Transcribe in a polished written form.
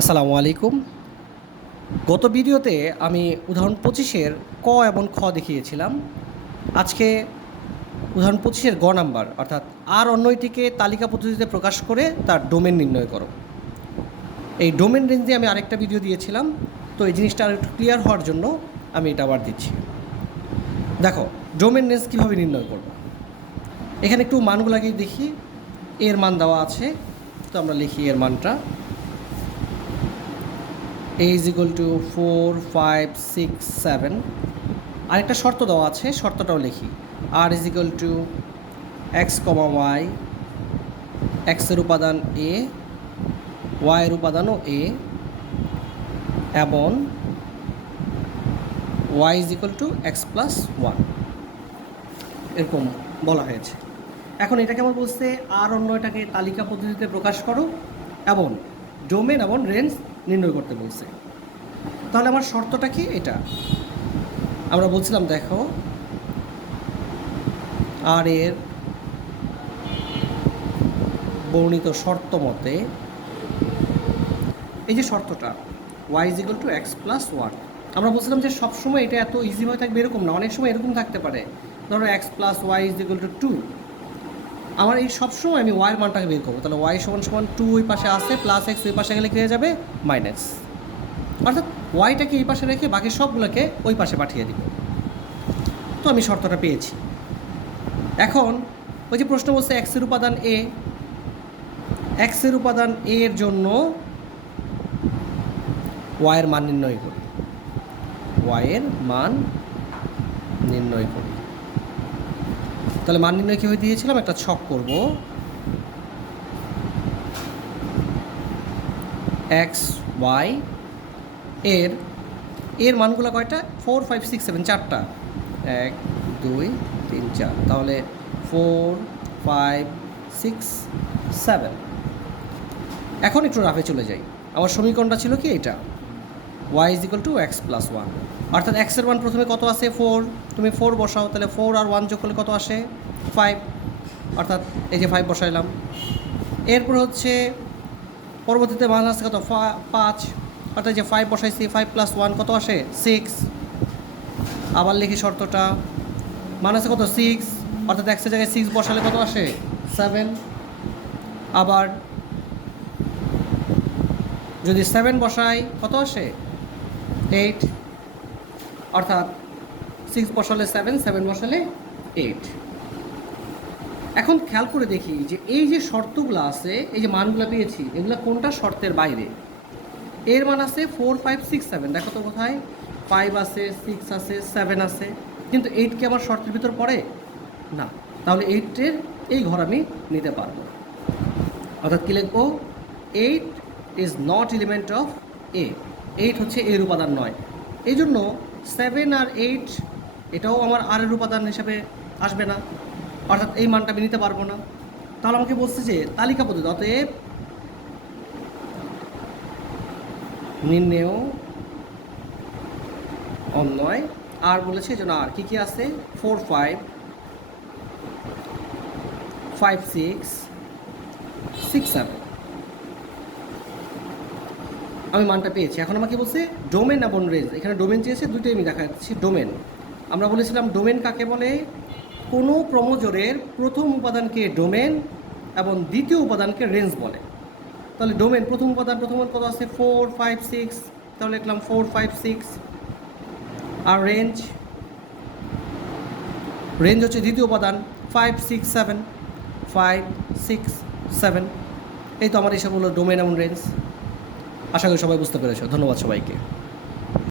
আসসালামু আলাইকুম। গত ভিডিওতে আমি উদাহরণ 25-এর ক এবং খ দেখিয়েছিলাম। আজকে উদাহরণ 25-এর গ নাম্বার অর্থাৎ আর অন্যটিকে তালিকা পদ্ধতিতে প্রকাশ করে তার ডোমেন নির্ণয় করো। এই ডোমেন রেঞ্জ দিয়ে আমি আরেকটা ভিডিও দিয়েছিলাম, তো এই জিনিসটা আর একটু ক্লিয়ার হওয়ার জন্য আমি এটা আবার দিচ্ছি। দেখো ডোমেন রেঞ্জ কীভাবে নির্ণয় করব। এখানে একটু মানগুলোকে দেখি। এর মান দেওয়া আছে, তো আমরা লিখি এর মানটা a is equal to 4, 5, 6, 7। আরেকটা শর্ত দেওয়া আছে, শর্তটাও লিখি। r is equal to x, y, x এর উপাদান a, y এর উপাদানও a, এবং y is equal to x plus 1 এরকম বলা হয়েছে। এখন এটা কেমন বলছে, আর অন্য এটাকে তালিকা পদ্ধতিতে প্রকাশ করো এবং ডোমেন এবং রেঞ্জ নির্ণয় করতে বলছে। তাহলে আমার শর্তটা কি? এটা আমরা বলছিলাম, দেখো আর এর বর্ণিত শর্ত মতে এই যে শর্তটা y is equal to x plus 1, আমরা বলছিলাম যে সবসময় এটা এত ইজি হয়ে থাকবে এরকম না, অনেক সময় এরকম থাকতে পারে। ধরো x plus y is equal to 2, আমার এই সবসময় আমি y এর মানটাকে বের করবো। তাহলে y সমান সমান 2 ওই পাশে আসে, প্লাস x ওই পাশে গেলে কী হয়ে যাবে? মাইনাস। অর্থাৎ ওয়াইটাকে এই পাশে রেখে বাকি সবগুলোকে ওই পাশে পাঠিয়ে দিব। তো আমি শর্তটা পেয়েছি। এখন ওই যে প্রশ্ন বলছে এক্সের উপাদান এ, এক্সের উপাদান এ এর জন্য ওয়াইয়ের মান নির্ণয় করি, ওয়াইয়ের মান নির্ণয় করি। তাহলে মান নির্ণয় কীভাবে দিয়েছিলাম, একটা ছক করব। এক্স ওয়াই এর মানগুলো কয়টা? 4, 5, 6, 7, চারটা। 1, 2, 3, 4। তাহলে 4, 5, 6, 7। এখন একটু রাফে চলে যাই। আমার সমীকরণটা ছিল কি এটা, y is equal to x plus 1, অর্থাৎ x এর মান প্রথমে কত আছে? 4। তুমি 4 বসাও, তাহলে 4 আর 1 যোগ করলে কত আসে? 5। অর্থাৎ এই যে 5 বসাইলাম। এরপর হচ্ছে পরবর্তীতে মান আসছে কত? 5। অর্থাৎ যে 5 বসাইছি, 5 প্লাস 1 কত আসে? 6। আবার লিখি শর্তটা, মান আছে কত? 6। অর্থাৎ এক্সের জায়গায় 6 বসালে কত আসে? 7। আবার যদি 7 বসাই কত আসে? 8। অর্থাৎ 6 বসালে 7, 7 বসালে 8। এখন খেয়াল করে দেখি যে এই যে শর্তগুলো আছে, এই যে মানগুলো পেয়েছি, এগুলো কোনটা শর্তের বাইরে? এর মান আছে 4, 5, 6, 7। দেখো তো কোথায়? 5 আছে, 6 আছে, 7 আছে, কিন্তু 8 কি আমার শর্তের ভিতর পড়ে না। তাহলে 8-এর এই ঘর আমি নিতে পারবো। অর্থাৎ কী লিখবো? 8 ইজ নট এলিমেন্ট অফ এ। 8 হচ্ছে এর উপাদান নয়। এই জন্য 7 আর 8 এটাও আমার আর এর উপাদান হিসাবে আসবে না, অর্থাৎ এই মানটা আমি নিতে পারবো না। তাহলে আমাকে বলছে যে তালিকা পদ্ধতি, অতএব নির্ণেয় অন্যয়। আর বলেছে এই জন্য আর কী কী আছে? 4, 5, 5, 6, 6, 7। আমি মানটা পেয়েছি। এখন আমাকে বলছে ডোমেন এবং রেঞ্জ। এখানে ডোমেন চেয়েছে, দুটোই আমি দেখা যাচ্ছি ডোমেন। আমরা বলেছিলাম ডোমেন কাকে বলে? কোনো ক্রমজোড়ের প্রথম উপাদানকে ডোমেন এবং দ্বিতীয় উপাদানকে রেঞ্জ বলে। তাহলে ডোমেন প্রথম উপাদান কত আছে? 4, 5, 6। তাহলে লিখলাম 4, 5, 6। আর রেঞ্জ হচ্ছে দ্বিতীয় উপাদান 5, 6, 7, 5, 6, 7। এই তো আমার এইসব হলো ডোমেন এবং রেঞ্জ। আশা করি সবাই বুঝতে পেরেছো। ধন্যবাদ সবাইকে।